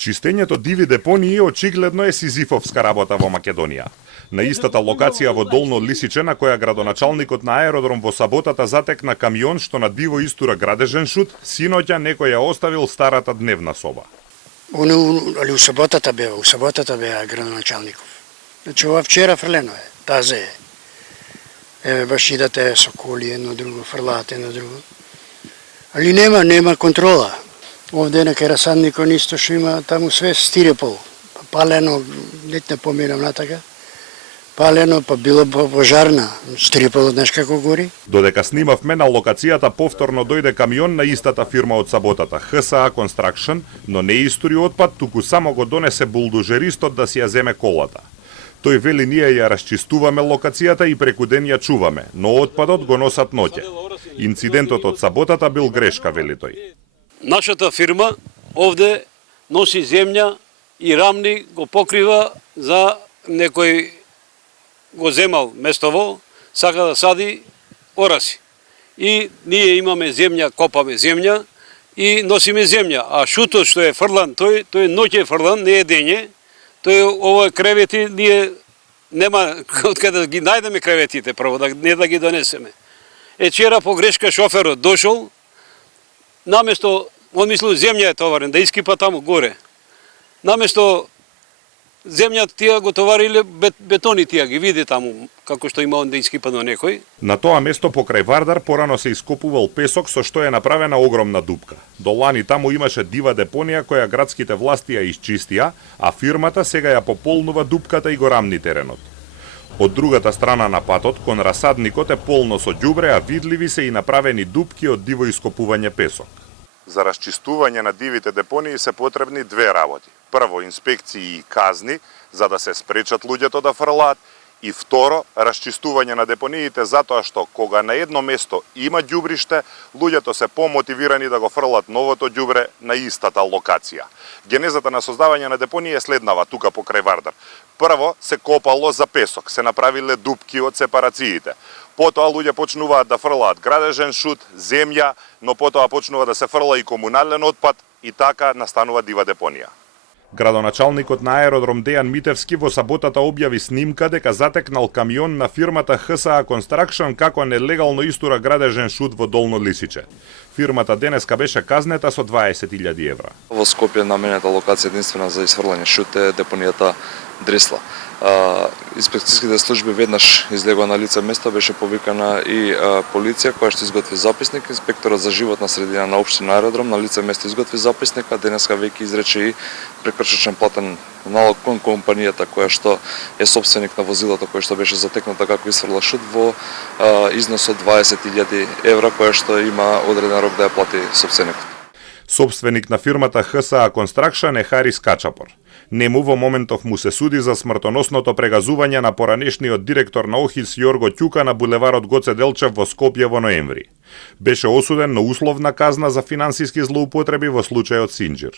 Чистењето диви депонии очигледно е сизифовска работа во Македонија. На истата локација во Долно Лисиче, на која градоначалникот на аеродром во саботата затекна камион што надбиво истура градежен шут, синоќа некој ја оставил старата дневна соба. У саботата беа градоначалников. Значи ова вчера фрлено е, тазе е. Еве баш идате со коли едно друго, фрлаат едно друго. Али нема контрола. Овде на кај расадникот исто што има таму све стирепол. Палено, не поминам натака. Палено, па било пожарна. Стиреполот знаеш како гори? Додека снимавме на локацијата повторно дојде камион на истата фирма од саботата, ХСА Construction, но не истори отпад, туку само го донесе булдожеристот да си ја земе колата. Тој вели ние ја расчистуваме локацијата и преку ден ја чуваме, но отпадот го носат ноќе. Инцидентот од саботата бил грешка, вели тој. Нашата фирма овде носи земја и рамни го покрива за некој го земал местово, сака да садиораси. И ние имаме земја, копаме земја и носиме земја. А шутот што е фрлан, тој ноќе е фрлан, не е дење. Тој ова кревети ние нема откаде да ги најдеме креветите прво, не да ги донесеме. Вчера по грешка шоферот дошол, наместо, он мислил земја е товарен, да искипа таму горе. Наместо земја тие го товариле бетони, тие ги види таму, како што има он да искипа до некој. На тоа место покрај Вардар порано се ископувал песок со што е направена огромна дупка. До лани таму имаше дива депонија која градските власти ја исчистија, а фирмата сега ја пополнува дупката и го рамни теренот. Од другата страна на патот, кон расадникот е полно со ѓубре, а видливи се и направени дупки од диво ископување песок. За расчистување на дивите депонии се потребни две работи. Прво, инспекции и казни, за да се спречат луѓето да фрлаат, и второ, расчистување на депониите затоа што кога на едно место има ѓубриште, луѓето се помотивирани да го фрлат новото ѓубре на истата локација. Генезата на создавање на депонија е следнава тука покрај Вардар. Прво се копало за песок, се направиле дупки од сепарациите. Потоа луѓе почнуваат да фрлаат градежен шут, земја, но потоа почнува да се фрла и комунален отпад и така настанува дива депонија. Градоначалникот на аеродром Дејан Митевски во саботата објави снимка дека затекнал камион на фирмата ХСА Construction како нелегално истура градежен шут во Долно Лисиче. Фирмата денеска беше казнета со 20.000 евра. Во Скопје наменета локација единствена за исфрлање шут е депонијата Дресла. Инспекцијските служби веднаш излегоа на лице место, беше повикана и полиција која што изготви записник. Инспекторот за животна средина на општина Аеродром на лице место изготви записник, а денеска веќе изрече и прекршечен платен налог кон компанијата која што е собственик на возилото кој што беше затекната како исфрла шут во износ од 20.000 евра која што има одреден рок да ја плати собственикот. Собственик на фирмата ХСА Construction е Харис Качапор. Нему во моментов му се суди за смртоносното прегазување на поранешниот директор на ОХИС Јорго Ќука на булеварот Гоце Делчев во Скопје во ноември. Беше осуден на условна казна за финансиски злоупотреби во случајот Синџир.